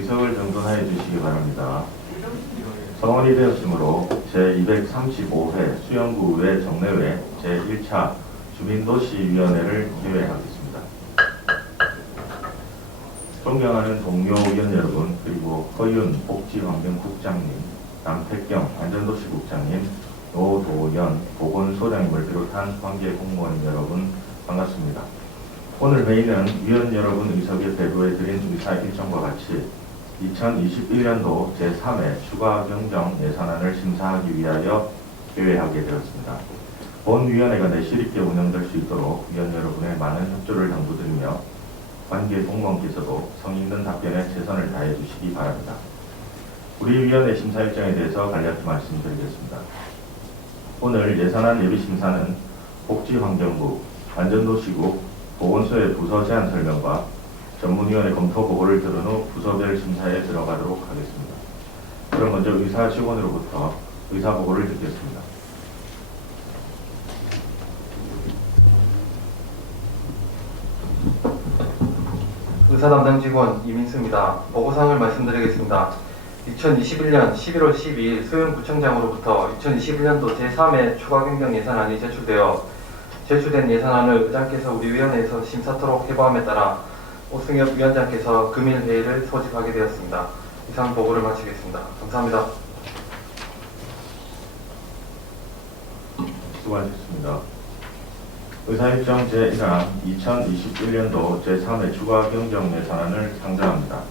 의석을 정돈하여 주시기 바랍니다. 성원이 되었으므로 제235회 수영구의회 정례회 제1차 주민도시위원회를 개회하겠습니다. 존경하는 동료 의원 여러분, 그리고 허윤 복지환경국장님, 남태경 안전도시국장님, 노도연 보건소장님을 비롯한 관계 공무원 여러분 반갑습니다. 오늘 회의는 위원 여러분 의석에 배부해드린 의사 일정과 같이 2021년도 제3회 추가 경정 예산안을 심사하기 위하여 개회하게 되었습니다. 본위원회가 내실 있게 운영될 수 있도록 위원 여러분의 많은 협조를 당부드리며 관계 공무원께서도 성의 있는 답변에 최선을 다해 주시기 바랍니다. 우리 위원회 심사 일정에 대해서 간략히 말씀드리겠습니다. 오늘 예산안 예비심사는 복지환경부, 안전도시국, 보건소의 부서 제안 설명과 전문위원회 검토 보고를 들은 후 부서별 심사에 들어가도록 하겠습니다. 그럼 먼저 의사 직원으로부터 의사 보고를 듣겠습니다. 의사 담당 직원 이민수입니다. 보고사항을 말씀드리겠습니다. 2021년 11월 12일 수영구청장으로부터 2021년도 제3회 추가 경정 예산안이 제출된 예산안을 의장께서 우리 위원회에서 심사토록 해보함에 따라 오승엽 위원장께서 금일 회의를 소집하게 되었습니다. 이상 보고를 마치겠습니다. 감사합니다. 수고하셨습니다. 의사일정 제1항 2021년도 제3회 추가 경정 예산안을 상정합니다.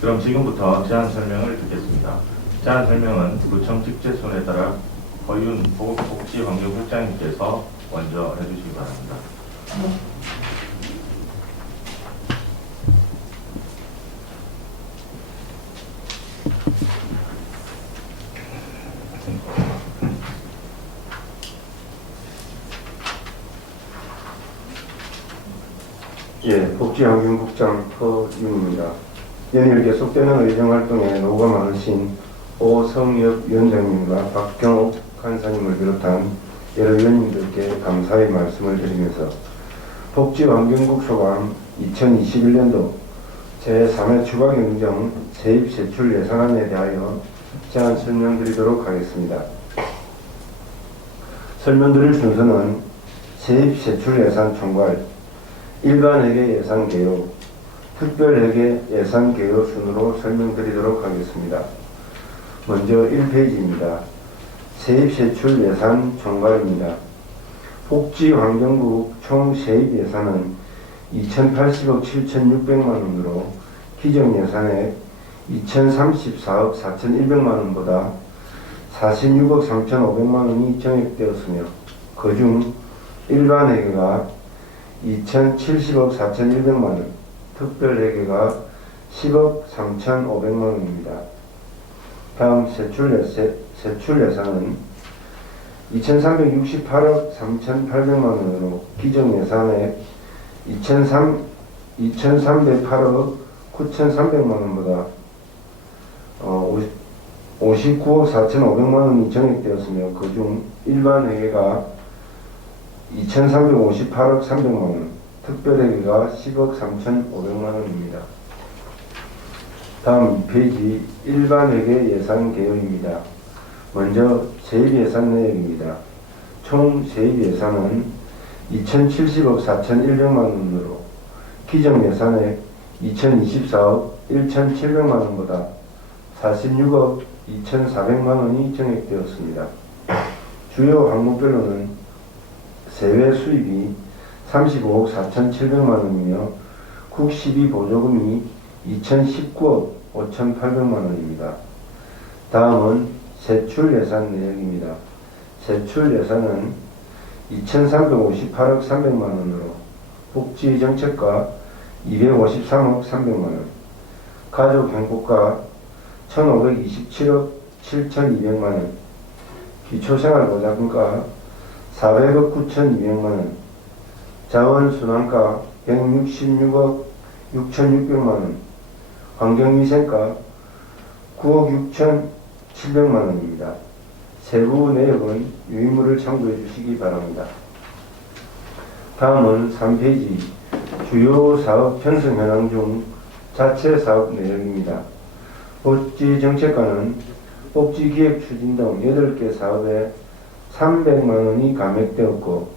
그럼 지금부터 제안 설명을 듣겠습니다. 제안 설명은 구청 직제순에 따라 허윤 복지환경국장님께서 먼저 해주시기 바랍니다. 예, 복지환경국장 허윤입니다. 연일 계속되는 의정활동에 노가 많으신 오성엽 위원장님과 박경옥 간사님을 비롯한 여러 위원님들께 감사의 말씀을 드리면서 복지환경국 소관 2021년도 제3회 추가경정 세입세출 예산안에 대하여 제안 설명드리도록 하겠습니다. 설명드릴 순서는 세입세출 예산 총괄, 일반회계 예산 개요, 특별회계 예산 개요 순으로 설명드리도록 하겠습니다. 먼저 1페이지입니다. 세입세출 예산 총괄입니다. 복지환경국 총 세입 예산은 2,080억 7,600만원으로 기정예산액 2,034억 4,100만원보다 46억 3,500만원이 정액되었으며 그중 일반회계가 2,070억 4,100만원, 특별회계가 10억 3,500만원입니다. 다음 세출 예산은 2,368억 3,800만원으로 기정예산액 2,308억 9,300만원보다 59억 4,500만원이 정액되었으며 그중 일반회계가 2,358억 300만원, 특별회계가 10억 3,500만원입니다. 다음 페이지 일반회계 예산 개요입니다. 먼저 세입예산 내역입니다. 총 세입예산은 2,070억 4,100만원으로 기정예산액 2,024억 1,700만원보다 46억 2,400만원이 정액되었습니다. 주요 항목별로는 세외 수입이 35억 4,700만원이며 국시비 보조금이 2,019억 5,800만원입니다. 다음은 세출 예산 내역입니다. 세출 예산은 2,358억 300만원으로 복지정책과 253억 300만원, 가족행복과 1,527억 7,200만원, 기초생활보장과 400억 9,200만원, 자원순환과 166억 6,600만원, 환경위생과 9억 6,700만원입니다. 세부 내역은 유인물을 참고해 주시기 바랍니다. 다음은 3페이지 주요 사업 편성 현황 중 자체 사업 내역입니다. 복지정책과는 복지기획 추진 등 8개 사업에 300만 원이 감액되었고,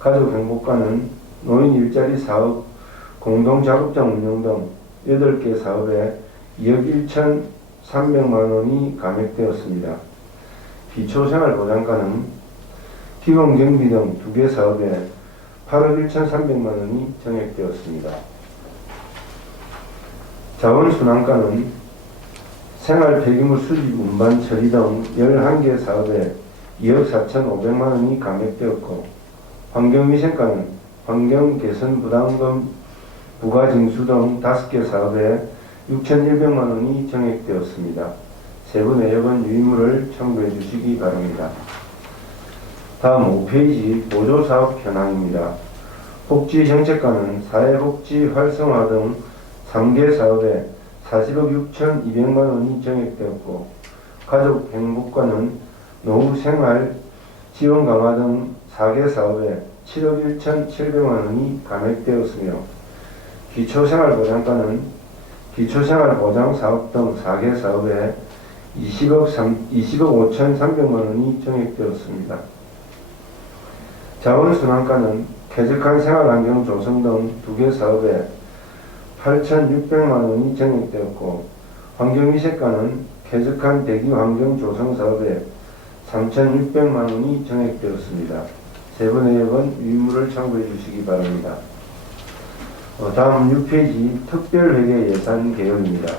가족행복과는 노인 일자리 사업, 공동작업장 운영 등 8개 사업에 2억 1,300만 원이 감액되었습니다. 기초생활보장과는 기본경비 등 2개 사업에 8억 1,300만 원이 정액되었습니다. 자원순환과는 생활 폐기물 수집 운반 처리 등 11개 사업에 2억 4,500만 원이 감액되었고, 환경위생과는 환경 개선 부담금 부가징수 등 5개 사업에 6,100만 원이 정액되었습니다. 세부 내역은 유의물을 참고해 주시기 바랍니다. 다음 5페이지 보조사업 현황입니다. 복지정책과는 사회복지 활성화 등 3개 사업에 40억 6,200만 원이 정액되었고, 가족행복과는 노후생활 지원 강화 등 4개 사업에 7억 1,700만 원이 감액되었으며, 기초생활보장과는 기초생활보장사업 등 4개 사업에 20억 5,300만 원이 정액되었습니다. 자원순환과는 쾌적한 생활환경 조성 등 2개 사업에 8,600만 원이 정액되었고, 환경위생과는 쾌적한 대기환경 조성 사업에 3,600만 원이 정액되었습니다. 세부 내역은 유의물을 참고해 주시기 바랍니다. 다음 6페이지 특별회계 예산 개요입니다.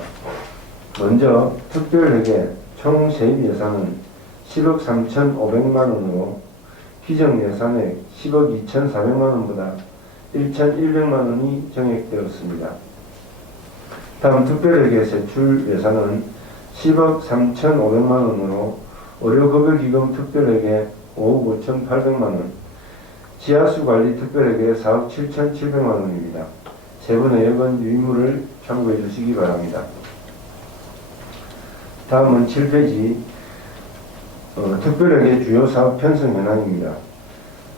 먼저 특별회계 총 세입 예산은 10억 3,500만 원으로 기정 예산액 10억 2,400만 원보다 1,100만 원이 정액되었습니다. 다음 특별회계 세출 예산은 10억 3,500만 원으로 의료급여기금 특별회계 5억 5,800만 원, 지하수관리 특별회계 4억 7,700만 원입니다. 세부 내역은 유의물을 참고해 주시기 바랍니다. 다음은 7페이지 특별회계 주요 사업 편성 현황입니다.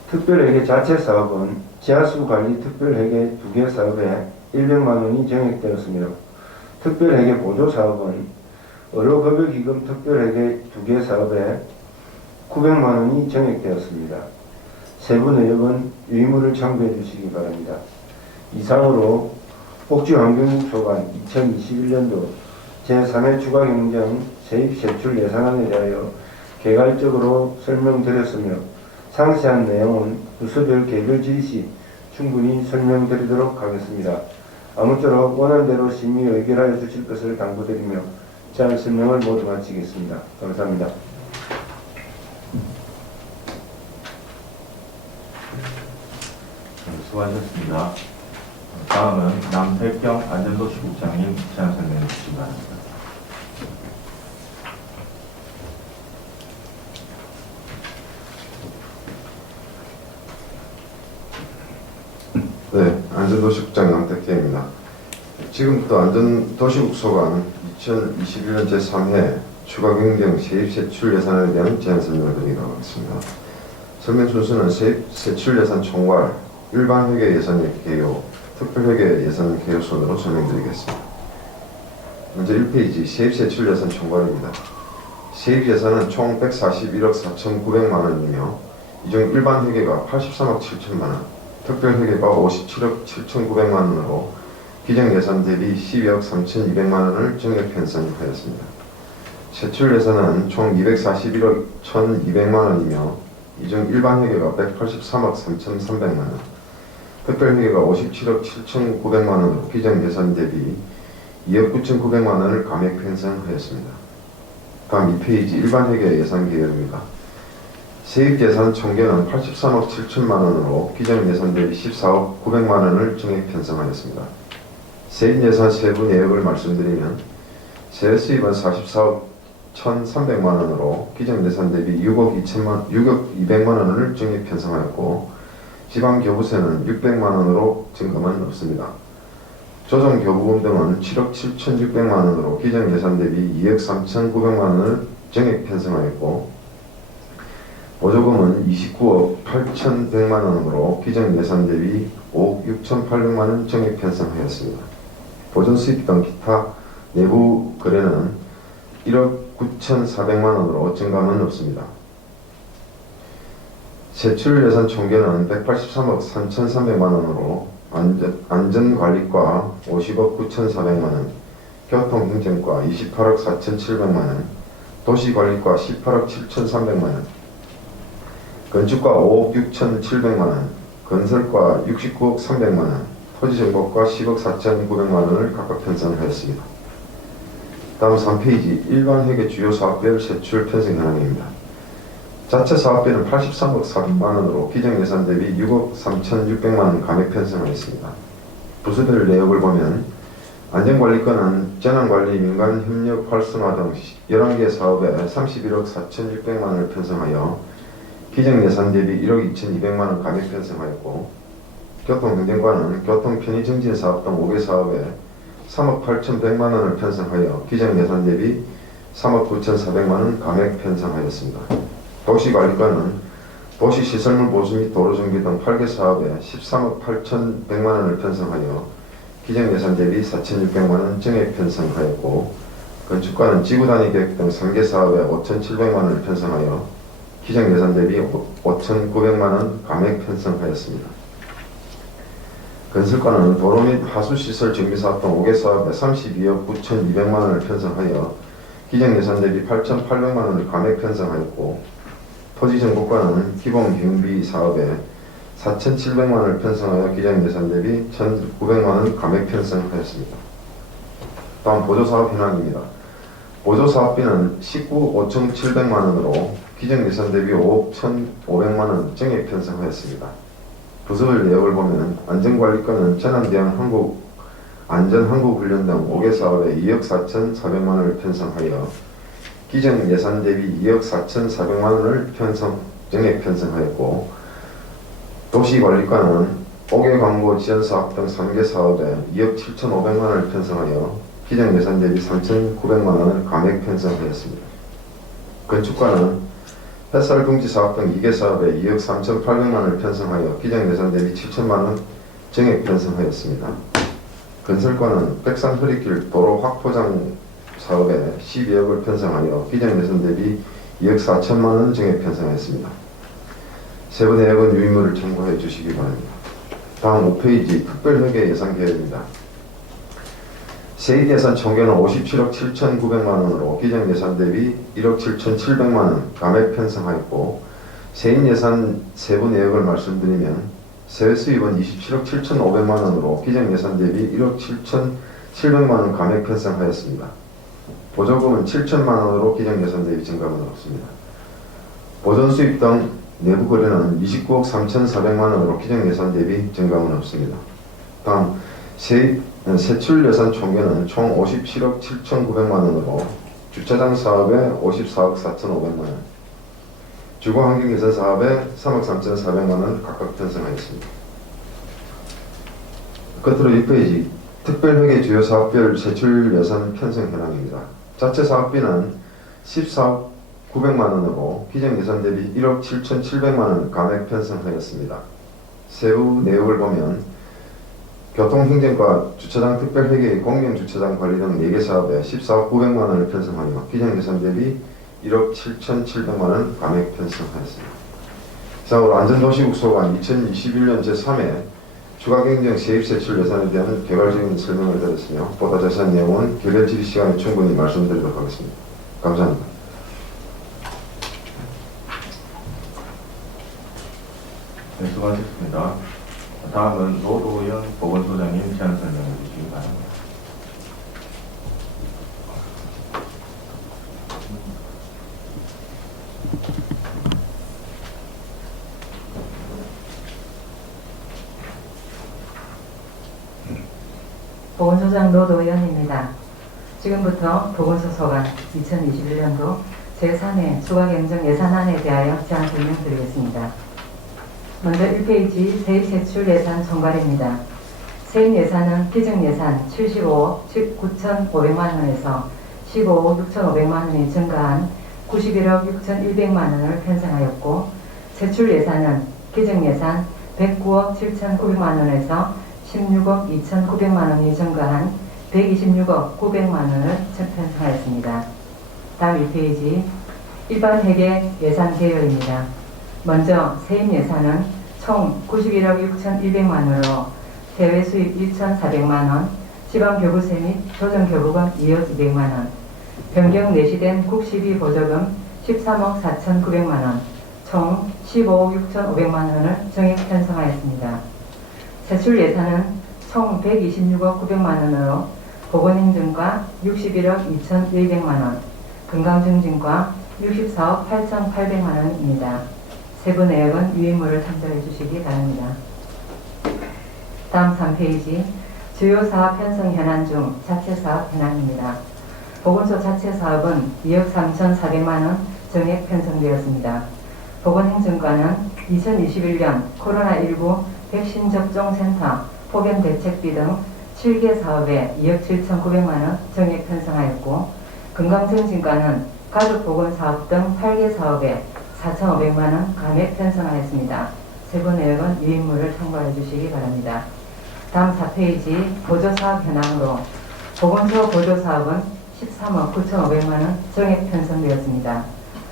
특별회계 자체 사업은 지하수관리 특별회계 2개 사업에 100만 원이 정액되었으며, 특별회계 보조사업은 의료급여기금 특별회계 2개 사업에 900만 원이 정액되었습니다. 세부 내역은 유의물을 참고해 주시기 바랍니다. 이상으로 복지환경소관 2021년도 제3회 추가경정 세입세출 예산안에 대하여 개괄적으로 설명드렸으며, 상세한 내용은 부서별 개별 지시 시 충분히 설명드리도록 하겠습니다. 아무쪼록 원안대로 심의 의결하여 주실 것을 당부드리며 제안 설명을 모두 마치겠습니다. 감사합니다. 수고하셨습니다. 다음은 남태경 안전도시국장님 제안 설명해 주시기 바랍니다. 네, 안전도시국장 남태경입니다. 지금부터 안전도시국소관 2021년 제3회 추가경정 세입세출 예산에 대한 제안 설명을 드리도록 하겠습니다. 설명 순서는 세입세출 예산 총괄, 일반회계 예산 개요, 특별회계 예산 개요 순으로 설명드리겠습니다. 먼저 1페이지 세입세출 예산 총괄입니다. 세입예산은 총 141억 4,900만 원이며, 이 중 일반회계가 83억 7천만 원, 특별회계가 57억 7,900만 원으로 기정예산 대비 12억 3,200만 원을 정액 편성하였습니다. 세출예산은 총 241억 1,200만 원이며, 이 중 일반회계가 183억 3,300만 원, 특별회계가 57억 7,900만 원으로 기정예산 대비 2억 9,900만 원을 감액 편성하였습니다. 다음 2페이지 일반회계 예산 개요입니다. 세입예산 총계는 83억 7천만 원으로 기정예산 대비 14억 900만 원을 정액 편성하였습니다. 세입예산 세부 내역을 말씀드리면, 세수입은 44억 1,300만 원으로 기정예산 대비 6억 200만 원을 정액 편성하였고, 지방교부세는 600만 원으로 증감은 없습니다. 조정교부금 등은 7억 7,600만 원으로 기정예산 대비 2억 3,900만 원을 정액 편성하였고, 보조금은 29억 8,100만 원으로 기정예산 대비 5억 6,800만 원 정액 편성하였습니다. 보존 수입 등 기타 내부 거래는 1억 9,400만 원으로 증감은 없습니다. 세출 예산 총계는 183억 3,300만 원으로 안전관리과 50억 9,400만 원, 교통행정과 28억 4,700만 원, 도시관리과 18억 7,300만 원, 건축과 5억 6,700만 원, 건설과 69억 300만 원, 토지정보과 10억 4,900만 원을 각각 편성하였습니다. 다음 3페이지 일반 회계 주요 사업별 세출 편성 현황입니다. 자체 사업비는 83억 400만 원으로 기정 예산 대비 6억 3,600만 원 감액 편성하였습니다. 부서별 내역을 보면 안전관리과는 재난관리, 민간협력 활성화 등 11개 사업에 31억 4,600만 원을 편성하여 기정 예산 대비 1억 2,200만 원 감액 편성하였고, 교통행정과는 교통 편의 정진 사업 등 5개 사업에 3억 8,100만 원을 편성하여 기정 예산 대비 3억 9,400만 원 감액 편성하였습니다. 도시관리과는 도시시설물 보수 및 도로정비 등 8개 사업에 13억 8,100만 원을 편성하여 기정 예산 대비 4,600만 원 증액 편성하였고, 건축과는 지구단위 계획 등 3개 사업에 5,700만 원을 편성하여 기정 예산 대비 5,900만 원 감액 편성하였습니다. 건설과는 도로 및 하수시설 정비사업 등 5개 사업에 32억 9,200만 원을 편성하여 기정 예산 대비 8,800만 원을 감액 편성하였고, 토지정보과는 기본 경비 사업에 4,700만 원을 편성하여 기정 예산 대비 1,900만 원 감액 편성하였습니다. 다음 보조사업 현황입니다. 보조사업비는 19억 5,700만 원으로 기정 예산 대비 5억 1,500만 원 증액 편성하였습니다. 부서별 내역을 보면 안전관리과는 재난대응 안전항구훈련 등 5개 사업에 2억 4,400만 원을 편성하여 기정 예산 대비 2억 4,400만 원을 증액 편성하였고, 도시관리과는 5개 광고 지원사업 등 3개 사업에 2억 7,500만 원을 편성하여 기정 예산 대비 3,900만 원을 감액 편성하였습니다. 건축과는 햇살 둥지 사업 등 2개 사업에 2억 3,800만 원을 편성하여 기정 예산 대비 7천만 원 증액 편성하였습니다. 건설과는 백산 허리길 도로 확포장 사업에 12억을 편성하여 기정 예산 대비 2억 4천만 원 증액 편성하였습니다. 세부 내역은 유의물을 참고해 주시기 바랍니다. 다음 5페이지 특별회계 예산 계획입니다. 세입 예산 총계는 57억 7,900만 원으로 기정 예산 대비 1억 7,700만 원 감액 편성하였고, 세입 예산 세부 내역을 말씀드리면 세외 수입은 27억 7,500만 원으로 기정 예산 대비 1억 7,700만 원 감액 편성하였습니다. 보조금은 7천만 원으로 기정 예산 대비 증감은 없습니다. 보존 수입 등 내부 거래는 29억 3,400만 원으로 기정 예산 대비 증감은 없습니다. 다음 세출 예산 총계는 총 57억 7,900만 원으로 주차장 사업에 54억 4,500만 원, 주거환경개선 사업에 3억 3,400만 원 각각 편성하였습니다. 끝으로 6페이지 특별회계 주요 사업별 세출 예산 편성 현황입니다. 자체 사업비는 14억 900만 원으로 기정 예산 대비 1억 7,700만 원 감액 편성하였습니다. 세부 내역을 보면 교통행정과 주차장 특별회계 공영주차장 관리 등 4개 사업에 14억 900만 원을 편성하여 기정 예산 대비 1억 7,700만 원 감액 편성하였습니다. 이상으로 안전도시국 소관 2021년 제3회 추가경정 세입세출 예산에 대한 개괄적인 설명을 드렸으며, 보다 자세한 내용은 개별 질의 시간에 충분히 말씀드리도록 하겠습니다. 감사합니다. 네, 수고하셨습니다. 다음은 노도연 보건소장님 제안 설명해 주시기 바랍니다. 보건소장 노도연입니다. 지금부터 보건소소관 2021년도 제3회 추가경정 예산안에 대하여 제안 설명드리겠습니다. 먼저 1페이지 세입세출 예산 총괄입니다. 세입 예산은 기정 예산 75억 9,500만 원에서 15억 6,500만 원이 증가한 91억 6,100만 원을 편성하였고, 세출 예산은 기정 예산 109억 7,900만 원에서 16억 2,900만 원이 증가한 126억 900만 원을 편성하였습니다. 다음 1페이지 일반 회계 예산 개요입니다. 먼저 세입 예산은 총 91억 6,100만 원으로 해외 수입 1,400만 원, 지방교부세 및 조정교부금 2억 200만 원, 변경 내시된 국시비 보조금 13억 4,900만 원, 총 15억 6,500만 원을 정액 편성하였습니다. 세출 예산은 총 126억 900만 원으로 보건행정과 61억 2,100만 원, 건강증진과 64억 8,800만 원입니다. 세부 내역은 유인물을 참조해 주시기 바랍니다. 다음 3페이지 주요 사업 편성 현안 중 자체 사업 현안입니다. 보건소 자체 사업은 2억 3,400만 원 정액 편성되었습니다. 보건행정과는 2021년 코로나19 백신 접종센터 폭염 대책비 등 7개 사업에 2억 7,900만 원 정액 편성하였고, 건강증진과는 가족보건사업 등 8개 사업에 4,500만 원 감액 편성하였습니다. 세부 내역은 유인물을 참고해 주시기 바랍니다. 다음 4페이지 보조사업 현황으로 보건소 보조사업은 13억 9,500만 원 정액 편성되었습니다.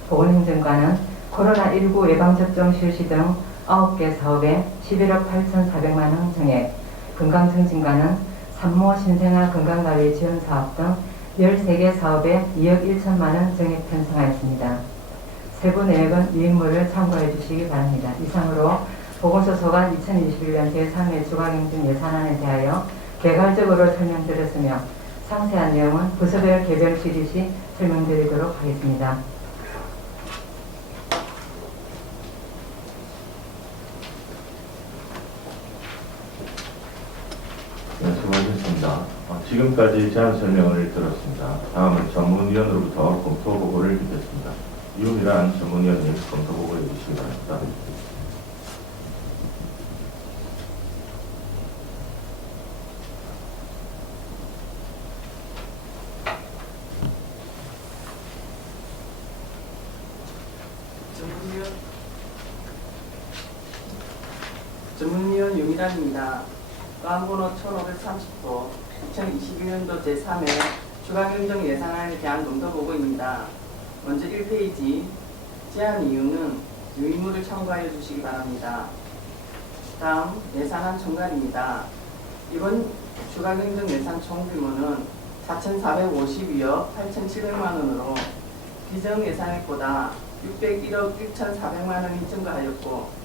보건행정과는 코로나19 예방접종 실시 등 9개 사업에 11억 8,400만 원 정액, 건강증진과는 산모 신생아 건강관리 지원 사업 등 13개 사업에 2억 1천만 원 정액 편성하였습니다. 세부 내역은 유인물을 참고해 주시기 바랍니다. 이상으로 보건소 소관 2021년 제3회 추가경정 예산안에 대하여 개괄적으로 설명드렸으며 상세한 내용은 부서별 개별 질의 시 설명드리도록 하겠습니다. 네, 수고하셨습니다. 지금까지 제안 설명을 들었습니다. 다음은 전문위원으로부터 검토 보고를 듣겠습니다. 이훈이란 전문위원님 검토 보고해 주시기 바랍니다. 전문위원 윤미란입니다. 건번호 1530호 2021년도 제3회 추가경정 예산안에 대한 검토 보고입니다. 먼저 1페이지 제안 이유는 유인물을 참고하여 주시기 바랍니다. 다음 예산안 총괄입니다. 이번 추가경정 예산 총 규모는 4,452억 8,700만 원으로 비정 예산액보다 601억 1,400만 원이 증가하였고,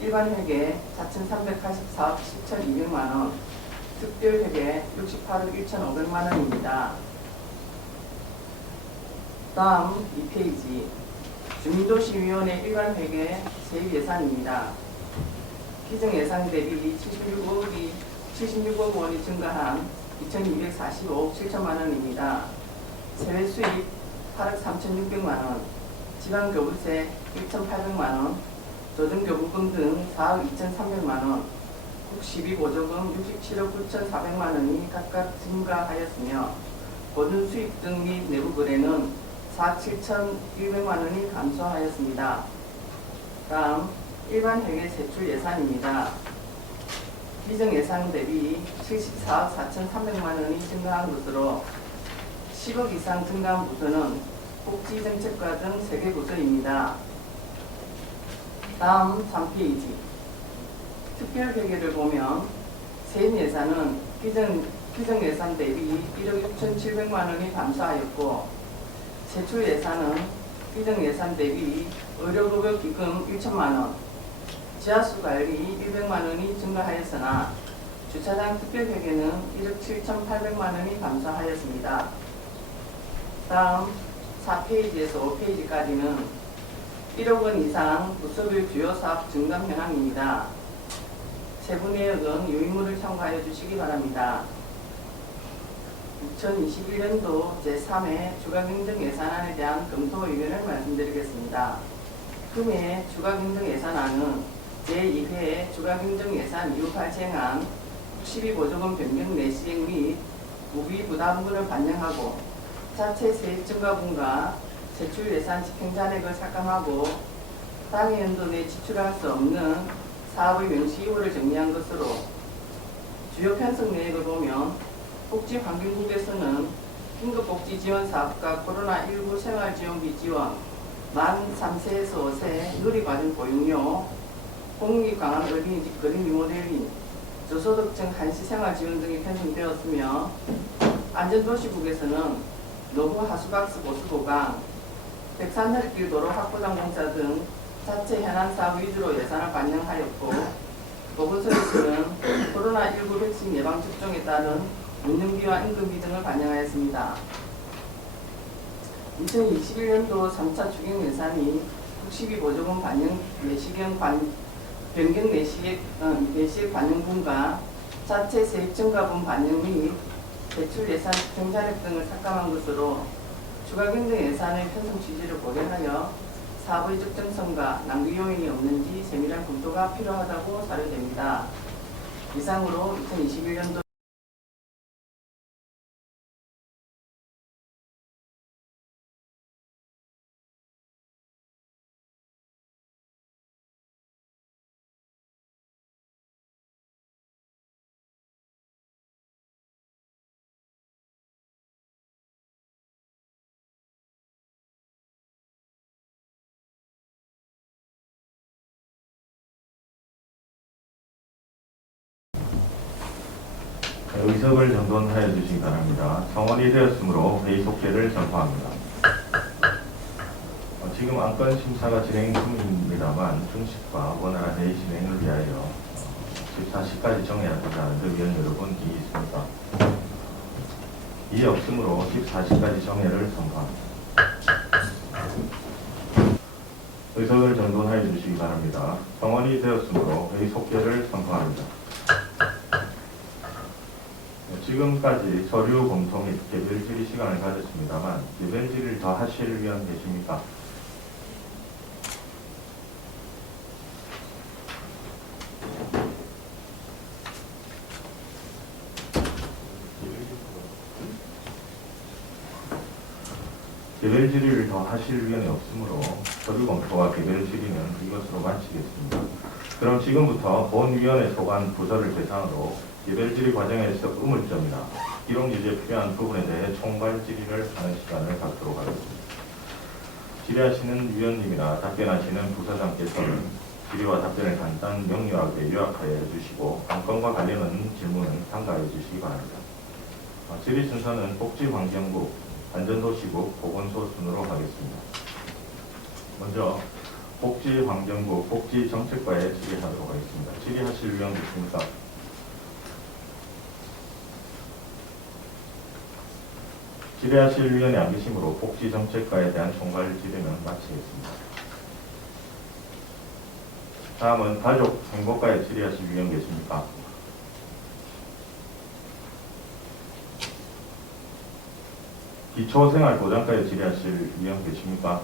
일반 회계 4,384억 7,200만 원, 특별 회계 68억 1,500만 원입니다. 다음 2페이지 주민도시위원회 일반 회계 세입 예산입니다. 기정 예산 대비 76억 원이 증가한 2,245억 7천만 원입니다. 세외 수입 8억 3,600만 원, 지방교부세 1,800만 원, 조정교부금 등 4억 2,300만 원, 국시비 보조금 67억 9,400만 원이 각각 증가하였으며, 모든 수입 등 및 내부 거래는 4억 7,100만 원이 감소하였습니다. 다음 일반 회계 세출 예산입니다. 기정 예산 대비 74억 4,300만 원이 증가한 것으로 10억 이상 증가한 부서는 복지정책과 등 3개 부서입니다. 다음 3페이지 특별회계를 보면 세입 예산은 기정 예산 대비 1억 6,700만 원이 감소하였고, 세출 예산은 기정 예산 대비 의료급여기금 1천만 원, 지하수 관리 100만 원이 증가하였으나 주차장 특별회계는 1억 7,800만 원이 감소하였습니다. 다음 4페이지에서 5페이지까지는 1억 원 이상 부서별 주요 사업 증감 현황입니다. 세부 내역은 유인물을 참고하여 주시기 바랍니다. 2021년도 제3회 추가경정 예산안에 대한 검토 의견을 말씀드리겠습니다. 금해 추가경정 예산안은 제2회 추가경정 예산 이후 발생한 국시비 보조금 변경 내시행 및 무비 부담분을 반영하고 자체 세입 증가분과 세출 예산 집행 잔액을 삭감하고 당해 연도 내 지출할 수 없는 사업의 명시 이유를 정리한 것으로, 주요 편성 내역을 보면 복지환경국에서는 긴급복지지원사업과 코로나19 생활지원비 지원, 만 3세에서 5세 누리과정 보육료, 공익 강한 어린이집 그림 리모델링, 저소득층 한시생활지원 등이 편성되었으며 안전도시국에서는 노후 하수박스 보수보강, 백산흐릿길 도로 확보장 공사 등 자체 현안 사업 위주로 예산을 반영하였고 보건소에서는 코로나19 백신 예방 접종에 따른 운영비와 임금비 등을 반영하였습니다. 2021년도 3차 추경 예산이 62 보조금 반영 내시경 변경 내시액 반영분과 자체 세입 증가분 반영 및 대출 예산 집행 잔액 등을 삭감한 것으로 추가 경정 예산의 편성 취지를 고려하여 사업의 적정성과 낭비 요인이 없는지 세밀한 검토가 필요하다고 사료됩니다. 이상으로 2021년도 의석을 정돈하여 주시기 바랍니다. 성원이 되었으므로 회의 속죄를 선포합니다. 지금 안건 심사가 진행 중입니다만 중식과 원활한 회의 진행을 위하여 14시까지 정해야 한다는데 위원 여러분 이의 있습니까? 이의 없으므로 14시까지 정해를 선포합니다. 의석을 정돈하여 주시기 바랍니다. 성원이 되었으므로 회의 속죄를 선포합니다. 지금까지 서류 검토 및 개별 질의 시간을 가졌습니다만 개별 질의를 더 하실 위원 계십니까? 개별 질의를 더 하실 위원이 없으므로 서류 검토와 개별 질의는 이것으로 마치겠습니다. 그럼 지금부터 본위원회 소관 부서를 대상으로 개별 질의 과정에서 의문점이나 기록 유지에 필요한 부분에 대해 총괄 질의를 하는 시간을 갖도록 하겠습니다. 질의하시는 위원님이나 답변하시는 부서장께서는 질의와 답변을 간단 명료하게 요약하여 주시고 안건과 관련한 질문은 참가해 주시기 바랍니다. 질의 순서는 복지환경부, 안전도시부, 보건소 순으로 하겠습니다. 먼저 복지환경부, 복지정책과에 질의하도록 하겠습니다. 질의하실 위원 계십니까? 질의하실 위원이 안 계시므로 복지정책과에 대한 총괄 질의는 마치겠습니다. 다음은 가족행복과에 질의하실 위원 계십니까? 기초생활보장과에 질의하실 위원 계십니까?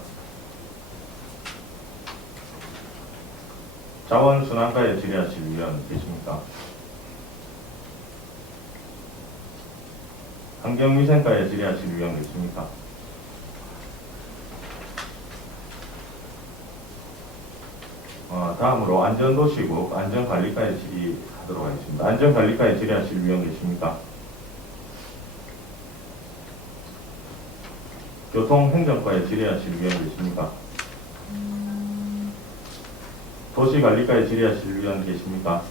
자원순환과에 질의하실 위원 계십니까? 환경위생과에 질의하실 위원 계십니까? 다음으로 안전도시국, 안전관리과에 질의하도록 하겠습니다. 안전관리과에 질의하실 위원 계십니까? 교통행정과에 질의하실 위원 계십니까? 도시관리과에 질의하실 위원 계십니까?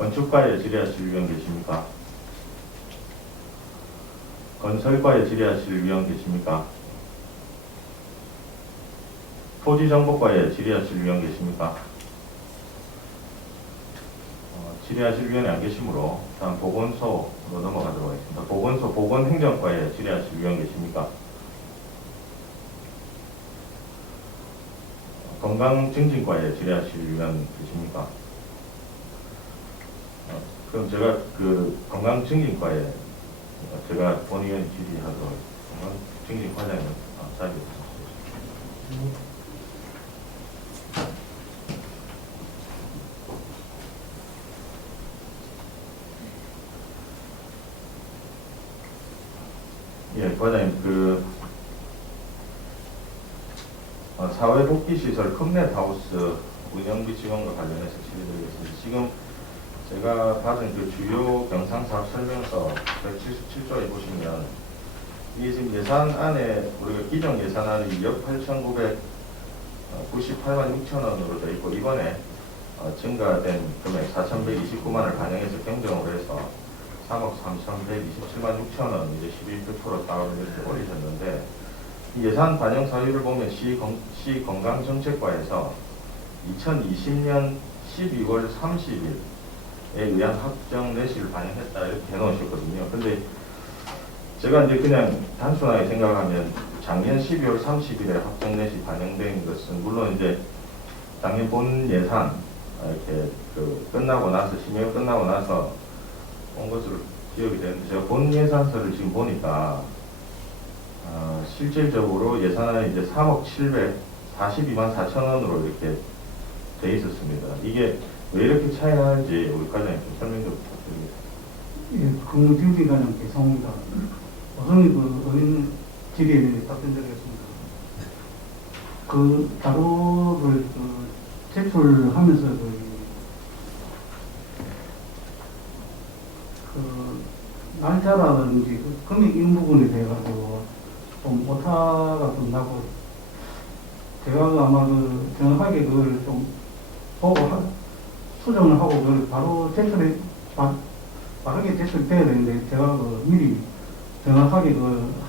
건축과에 질의하실 위원 계십니까? 건설과에 질의하실 위원 계십니까? 토지정보과에 질의하실 위원 계십니까? 질의하실 위원이 안 계시므로 다음 보건소로 넘어가도록 하겠습니다. 보건소, 보건행정과에 질의하실 위원 계십니까? 건강증진과에 질의하실 위원 계십니까? 그럼 제가 그 건강증진과에 제가 본의원 질의하도록 하겠습니다. 건강증진과장님 자리에 주십시오. 예, 과장님, 사회복지시설 컴넷하우스 운영비 지원과 관련해서 질의드리겠습니다. 지금 제가 받은 그 주요 경상사업 설명서 177조에 보시면 이게 지금 예산안에 우리가 기존 예산안이 2억 8,998만 6천 원으로 되어 있고 이번에 증가된 금액 4,129만을 반영해서 경정을 해서 3억 3,127만 6천 원 이제 11% 다운을 이렇게 올리셨는데 이 예산 반영 사유를 보면 시건강정책과에서 2020년 12월 30일에 의한 확정 내시를 반영했다 이렇게 해놓으셨거든요. 근데 제가 이제 그냥 단순하게 생각하면 작년 12월 30일에 확정 내시 반영된 것은 물론 이제 작년 본 예산 이렇게 끝나고 나서 심의가 끝나고 나서 온 것으로 기억이 되는데 제가 본 예산서를 지금 보니까 실질적으로 예산안이 이제 3억 742만 4천 원으로 이렇게 돼 있었습니다. 이게 왜 이렇게 차이 나는지 우리 과장님 좀 설명 좀 부탁드립니다. 예, 근무진지관장 배성우입니다. 어성이 의원 질의에 답변드리겠습니다. 자료를 제출하면서 날짜라든지 금액 일부분에 대해 가지고 좀 오타가 좀 나고 제가 아마 정확하게 그걸 좀 보고 수정을 하고 그걸 바로 빠르게 제출돼야 되는데 제가 미리 정확하게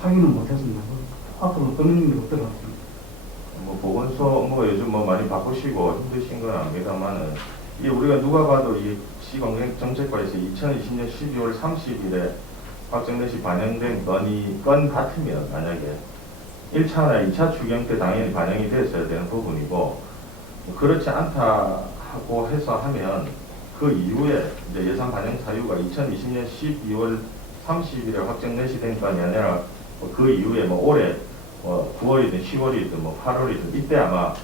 확인은 못했습니다. 앞으로 그런 일이 없도록 하겠습니다. 뭐 보건소 업무가 요즘 뭐 많이 바쁘시고 힘드신 건 압니다만은 이게 우리가 누가 봐도 이 시건강정책과에서 2020년 12월 30일에 확정내시 반영된 건 같으면 만약에 1차나 2차 추경 때 당연히 반영이 됐어야 되는 부분이고 그렇지 않다 하고 해서 하면 그 이후에 이제 예산 반영 사유가 2020년 12월 30일에 확정 내시된 건이 아니라 그 이후에 올해 9월이든 10월이든 8월이든 이때 아마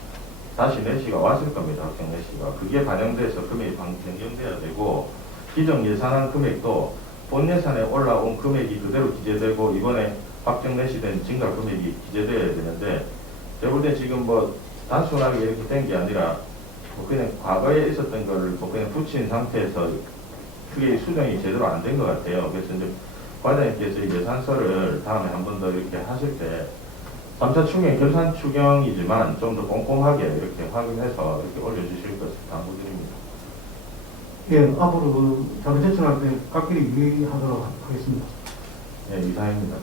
다시 내시가 왔을 겁니다. 확정 내시가. 그게 반영돼서 금액이 변경돼야 되고 기존 예산안 금액도 본 예산에 올라온 금액이 그대로 기재되고 이번에 확정 내시된 증가 금액이 기재돼야 되는데 제가 볼 때 지금 단순하게 이렇게 된 게 아니라 그냥 과거에 있었던 거를 그냥 붙인 상태에서 그게 수정이 제대로 안 된 것 같아요. 그래서 이제 과장님께서 예산서를 다음에 한 번 더 이렇게 하실 때 3차 추경, 결산 추경이지만 좀 더 꼼꼼하게 이렇게 확인해서 이렇게 올려주실 것을 당부드립니다. 예, 앞으로 자료 제출할 때 각별히 유의하도록 하겠습니다. 네, 이상입니다.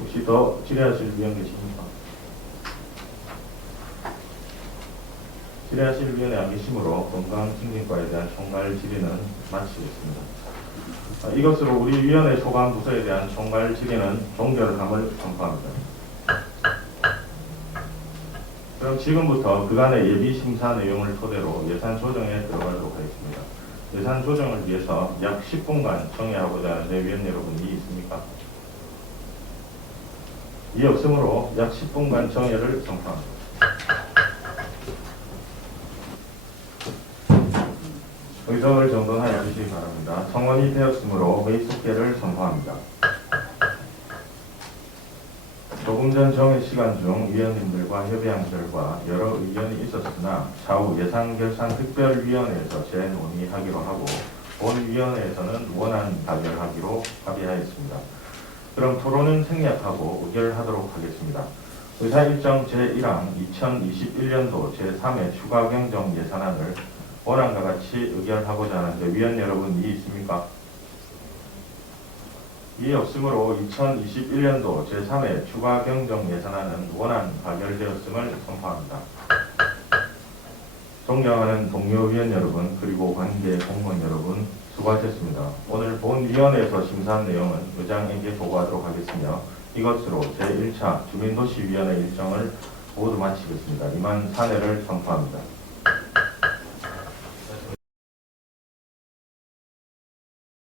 혹시 더 질의하실 위원 계십니까? 질의하실 위원이 안 계시므로 건강증진과에 대한 총괄 질의는 마치겠습니다. 이것으로 우리 위원회 소관 부서에 대한 총괄 질의는 종결함을 선포합니다. 그럼 지금부터 그간의 예비 심사 내용을 토대로 예산 조정에 들어가도록 하겠습니다. 예산 조정을 위해서 약 10분간 정회하고자 하는데 위원 여러분이 있습니까? 이 없으므로 약 10분간 정회를 선포합니다. 의석을 정돈하여 주시기 바랍니다. 성원이 되었으므로 회의 속개를 선포합니다. 조금 전 정회 시간 중 위원님들과 협의한 결과 여러 의견이 있었으나 차후 예산결산특별위원회에서 재논의하기로 하고 본위원회에서는 원안 가결하기로 합의하였습니다. 그럼 토론은 생략하고 의결하도록 하겠습니다. 의사일정 제1항 2021년도 제3회 추가 경정 예산안을 원안과 같이 의결하고자 하는데 위원 여러분 이의 있습니까? 이의 없으므로 2021년도 제3회 추가 경정 예산안은 원안 가결되었음을 선포합니다. 존경하는 동료 위원 여러분 그리고 관계 공무원 여러분 수고하셨습니다. 오늘 본위원회에서 심사한 내용은 의장에게 보고하도록 하겠으며 이것으로 제1차 주민도시위원회 일정을 모두 마치겠습니다. 이만 사내를 선포합니다.